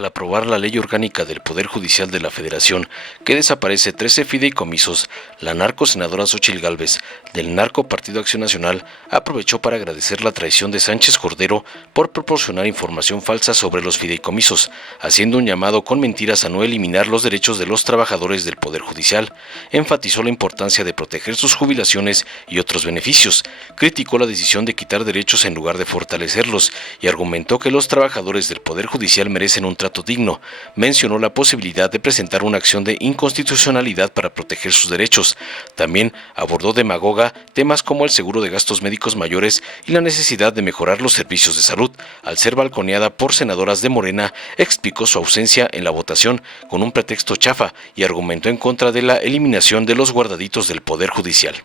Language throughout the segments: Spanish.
al aprobar la Ley Orgánica del Poder Judicial de la Federación, que desaparece 13 fideicomisos, la narcosenadora Xóchitl Gálvez, del Narco Partido Acción Nacional, aprovechó para agradecer la traición de Sánchez Cordero por proporcionar información falsa sobre los fideicomisos, haciendo un llamado con mentiras a no eliminar los derechos de los trabajadores del Poder Judicial. Enfatizó la importancia de proteger sus jubilaciones y otros beneficios. Criticó la decisión de quitar derechos en lugar de fortalecerlos y argumentó que los trabajadores del Poder Judicial merecen un trato digno. Mencionó la posibilidad de presentar una acción de inconstitucionalidad para proteger sus derechos. También abordó demagoga temas como el seguro de gastos médicos mayores y la necesidad de mejorar los servicios de salud. Al ser balconeada por senadoras de Morena, explicó su ausencia en la votación con un pretexto chafa y argumentó en contra de la eliminación de los guardaditos del Poder Judicial.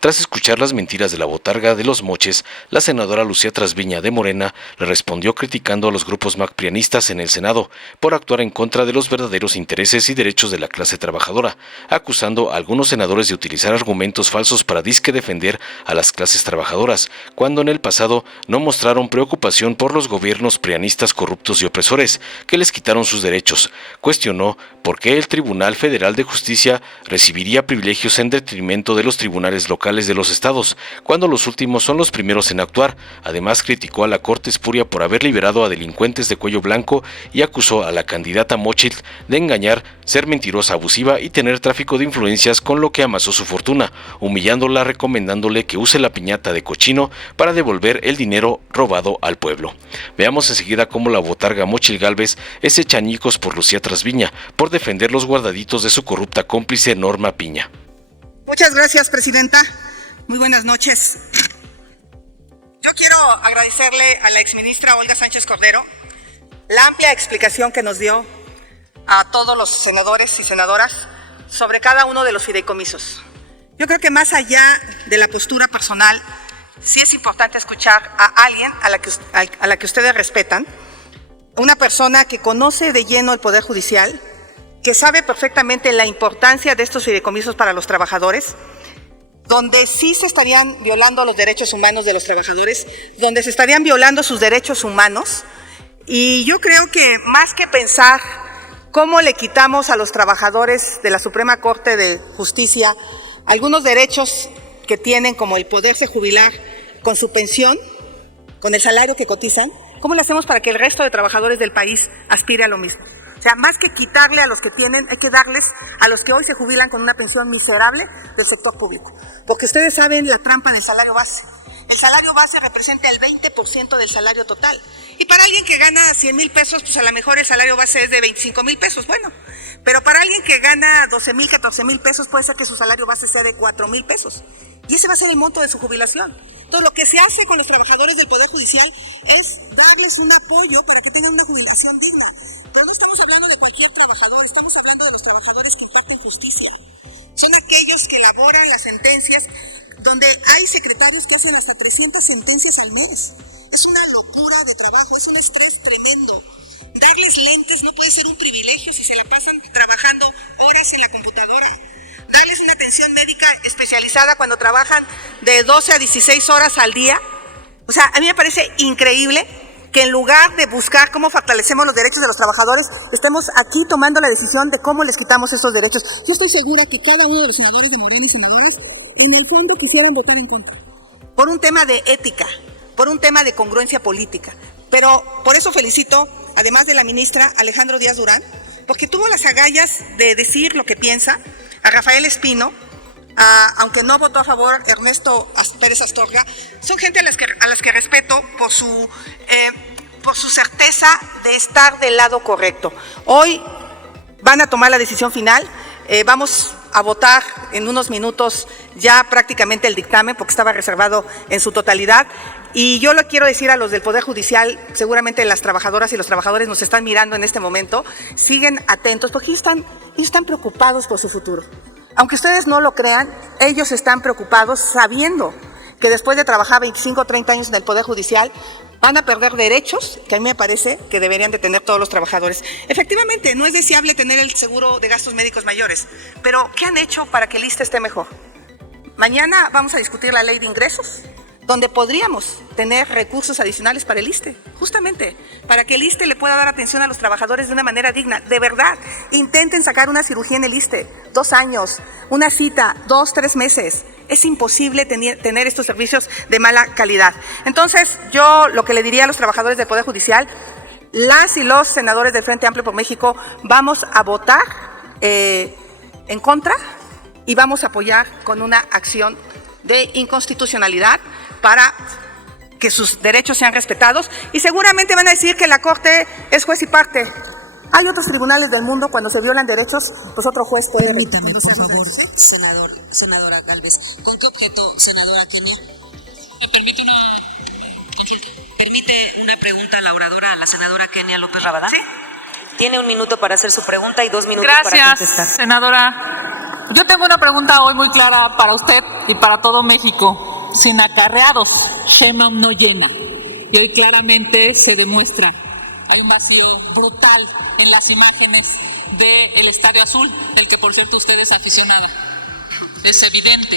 Tras escuchar las mentiras de la botarga de los moches, la senadora Lucía Trasviña de Morena le respondió criticando a los grupos macprianistas en el Senado por actuar en contra de los verdaderos intereses y derechos de la clase trabajadora, acusando a algunos senadores de utilizar argumentos falsos para disque defender a las clases trabajadoras, cuando en el pasado no mostraron preocupación por los gobiernos prianistas corruptos y opresores, que les quitaron sus derechos. Cuestionó por qué el Tribunal Federal de Justicia recibiría privilegios en detrimento de los tribunales locales de los estados, cuando los últimos son los primeros en actuar. Además, criticó a la Corte Espuria por haber liberado a delincuentes de cuello blanco y acusó a la candidata Xóchitl de engañar, ser mentirosa, abusiva y tener tráfico de influencias, con lo que amasó su fortuna, humillándola, recomendándole que use la piñata de cochino para devolver el dinero robado al pueblo. Veamos enseguida cómo la botarga Xóchitl Gálvez es hecha añicos por Lucía Trasviña por defender los guardaditos de su corrupta cómplice Norma Piña. Muchas gracias, presidenta. Muy buenas noches. Yo quiero agradecerle a la exministra Olga Sánchez Cordero la amplia explicación que nos dio a todos los senadores y senadoras sobre cada uno de los fideicomisos. Yo creo que más allá de la postura personal, sí es importante escuchar a alguien a la que ustedes respetan, una persona que conoce de lleno el Poder Judicial, que sabe perfectamente la importancia de estos fideicomisos para los trabajadores, donde sí se estarían violando los derechos humanos de los trabajadores, donde se estarían violando sus derechos humanos. Y yo creo que más que pensar cómo le quitamos a los trabajadores de la Suprema Corte de Justicia algunos derechos que tienen, como el poderse jubilar con su pensión, con el salario que cotizan, ¿cómo le hacemos para que el resto de trabajadores del país aspire a lo mismo? O sea, más que quitarle a los que tienen, hay que darles a los que hoy se jubilan con una pensión miserable del sector público. Porque ustedes saben la trampa del salario base. El salario base representa el 20% del salario total. Y para alguien que gana 100,000 pesos, pues a lo mejor el salario base es de 25,000 pesos. Bueno, pero para alguien que gana 12,000, 14,000 pesos, puede ser que su salario base sea de 4,000 pesos. Y ese va a ser el monto de su jubilación. Entonces, lo que se hace con los trabajadores del Poder Judicial es darles un apoyo para que tengan una jubilación digna. Pero no estamos hablando de cualquier trabajador, estamos hablando de los trabajadores que imparten justicia. Son aquellos que elaboran las sentencias, donde hay secretarios que hacen hasta 300 sentencias al mes. Es una locura de trabajo, es un estrés tremendo. Darles lentes no puede ser un privilegio si se la pasan trabajando horas en la computadora. Darles una atención médica especializada cuando trabajan de 12 a 16 horas al día. O sea, a mí me parece increíble que en lugar de buscar cómo fortalecemos los derechos de los trabajadores, estemos aquí tomando la decisión de cómo les quitamos esos derechos. Yo estoy segura que cada uno de los senadores de Morena y senadoras, en el fondo quisieran votar en contra. Por un tema de ética, por un tema de congruencia política. Pero por eso felicito, además de la ministra Alejandro Díaz Durán, porque tuvo las agallas de decir lo que piensa, a Rafael Espino, aunque no votó a favor Ernesto Pérez Astorga. Son gente a las que respeto por su certeza de estar del lado correcto. Hoy van a tomar la decisión final. Vamos a votar en unos minutos ya prácticamente el dictamen, porque estaba reservado en su totalidad. Y yo lo quiero decir a los del Poder Judicial, seguramente las trabajadoras y los trabajadores nos están mirando en este momento, siguen atentos, porque ellos están preocupados por su futuro. Aunque ustedes no lo crean, ellos están preocupados sabiendo que después de trabajar 25 o 30 años en el Poder Judicial, van a perder derechos que a mí me parece que deberían de tener todos los trabajadores. Efectivamente, no es deseable tener el seguro de gastos médicos mayores, pero ¿qué han hecho para que el ISSSTE esté mejor? Mañana vamos a discutir la ley de ingresos, donde podríamos tener recursos adicionales para el ISSSTE, justamente, para que el ISSSTE le pueda dar atención a los trabajadores de una manera digna. De verdad, intenten sacar una cirugía en el ISSSTE, 2 años, una cita, 2, 3 meses. Es imposible tener estos servicios de mala calidad. Entonces, yo lo que le diría a los trabajadores del Poder Judicial, las y los senadores del Frente Amplio por México, vamos a votar en contra y vamos a apoyar con una acción de inconstitucionalidad para que sus derechos sean respetados, y seguramente van a decir que la Corte es juez y parte. Hay otros tribunales del mundo, cuando se violan derechos, pues otro juez puede... Permítame, por favor. Senadora Gálvez, ¿con qué objeto, senadora Kenia? ¿Me permite una consulta? ¿Permite una pregunta a la oradora, a la senadora Kenia López Rabadán? Sí. Tiene 1 minuto para hacer su pregunta y 2 minutos para Gracias, contestar. senadora. Yo tengo una pregunta hoy muy clara para usted y para todo México. Sin acarreados, Sheinbaum no llena. Y hoy claramente se demuestra. Hay un vacío brutal en las imágenes del Estadio Azul, del que por cierto usted es aficionada. Es evidente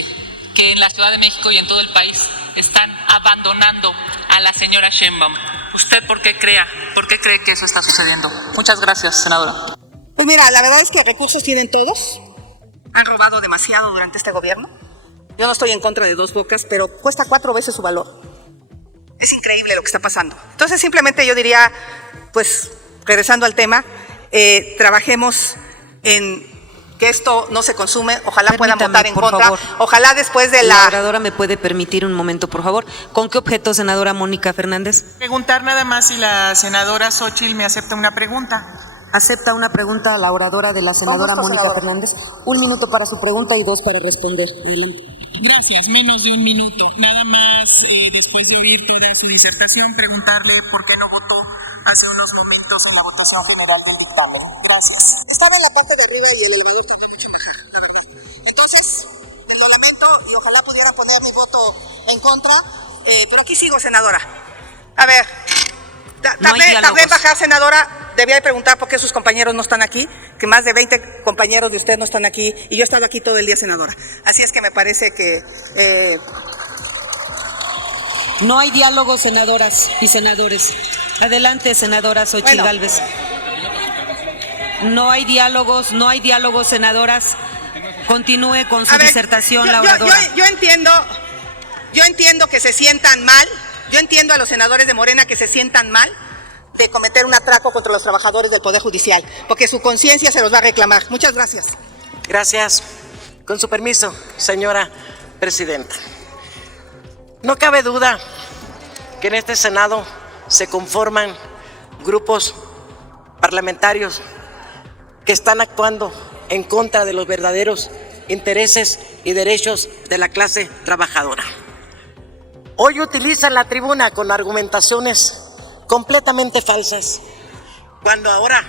que en la Ciudad de México y en todo el país están abandonando a la señora Sheinbaum. ¿Usted por qué cree que eso está sucediendo? Muchas gracias, senadora. Pues mira, la verdad es que recursos tienen todos. Han robado demasiado durante este gobierno. Yo no estoy en contra de Dos Bocas, pero cuesta 4 veces su valor. Es increíble lo que está pasando. Entonces, simplemente yo diría, pues, regresando al tema, trabajemos en que esto no se consume. Ojalá puedan votar en contra. Favor. Ojalá después de La oradora me puede permitir un momento, por favor. ¿Con qué objeto, senadora Mónica Fernández? Preguntar nada más si la senadora Xóchitl me acepta una pregunta. ¿Acepta una pregunta a la oradora de la senadora Con gusto, Mónica senadora. Fernández? 1 minuto para su pregunta y 2 para responder. Gracias, menos de 1 minuto. Nada más, después de oír toda su disertación, preguntarle por qué no votó hace unos momentos en la votación general del dictamen. Gracias. Estaba en la parte de arriba y el elevador tardó mucho en bajar para mí. Entonces, lo lamento y ojalá pudiera poner mi voto en contra, pero aquí sigo, senadora. A ver, tardé en bajar, senadora. Debía de preguntar por qué sus compañeros no están aquí, que más de 20 compañeros de usted no están aquí, y yo he estado aquí todo el día, senadora. Así es que me parece que... No hay diálogo, senadoras y senadores. Adelante, senadora Xóchitl Gálvez. No hay diálogos, senadoras. Continúe con su disertación, la oradora. Yo entiendo que se sientan mal, yo entiendo a los senadores de Morena que se sientan mal de cometer un atraco contra los trabajadores del Poder Judicial, porque su conciencia se los va a reclamar. Muchas gracias. Gracias. Con su permiso, señora presidenta. No cabe duda que en este Senado se conforman grupos parlamentarios que están actuando en contra de los verdaderos intereses y derechos de la clase trabajadora. Hoy utilizan la tribuna con argumentaciones completamente falsas, cuando ahora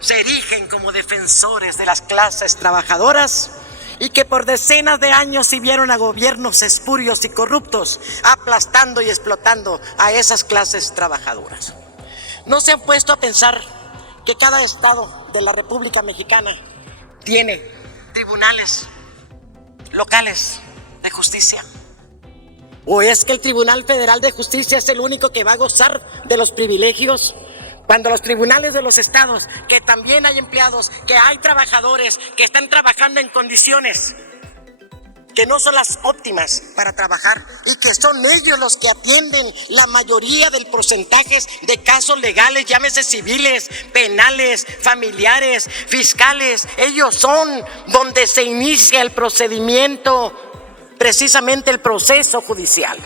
se erigen como defensores de las clases trabajadoras y que por decenas de años sirvieron a gobiernos espurios y corruptos, aplastando y explotando a esas clases trabajadoras. ¿No se han puesto a pensar que cada estado de la República Mexicana tiene tribunales locales de justicia? ¿O es que el Tribunal Federal de Justicia es el único que va a gozar de los privilegios? Cuando los tribunales de los estados, que también hay empleados, que hay trabajadores que están trabajando en condiciones que no son las óptimas para trabajar y que son ellos los que atienden la mayoría del porcentaje de casos legales, llámese civiles, penales, familiares, fiscales. Ellos son donde se inicia el procedimiento, precisamente el proceso judicial.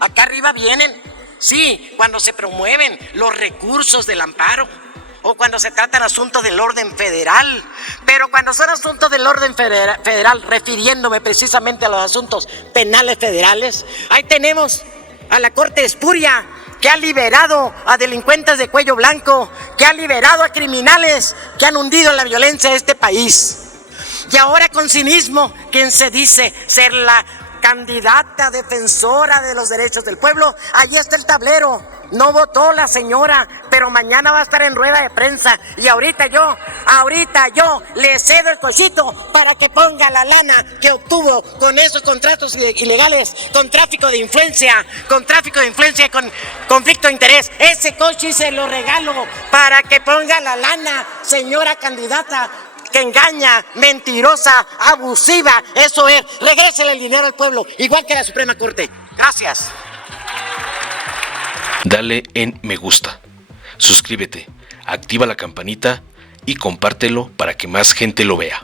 Acá arriba vienen, sí, cuando se promueven los recursos del amparo o cuando se tratan asuntos del orden federal, pero cuando son asuntos del orden federal, refiriéndome precisamente a los asuntos penales federales, ahí tenemos a la Corte espuria que ha liberado a delincuentes de cuello blanco, que ha liberado a criminales que han hundido en la violencia de este país. Y ahora con cinismo, quien se dice ser la candidata defensora de los derechos del pueblo, ahí está el tablero. No votó la señora pero mañana va a estar en rueda de prensa. Y ahorita yo le cedo el cochito para que ponga la lana que obtuvo con esos contratos ilegales, con tráfico de influencia, con conflicto de interés. Ese coche se lo regalo para que ponga la lana, señora candidata, que engaña, mentirosa, abusiva. Eso es, regrésele el dinero al pueblo, igual que la Suprema Corte. Gracias. Dale en me gusta, suscríbete, activa la campanita y compártelo para que más gente lo vea.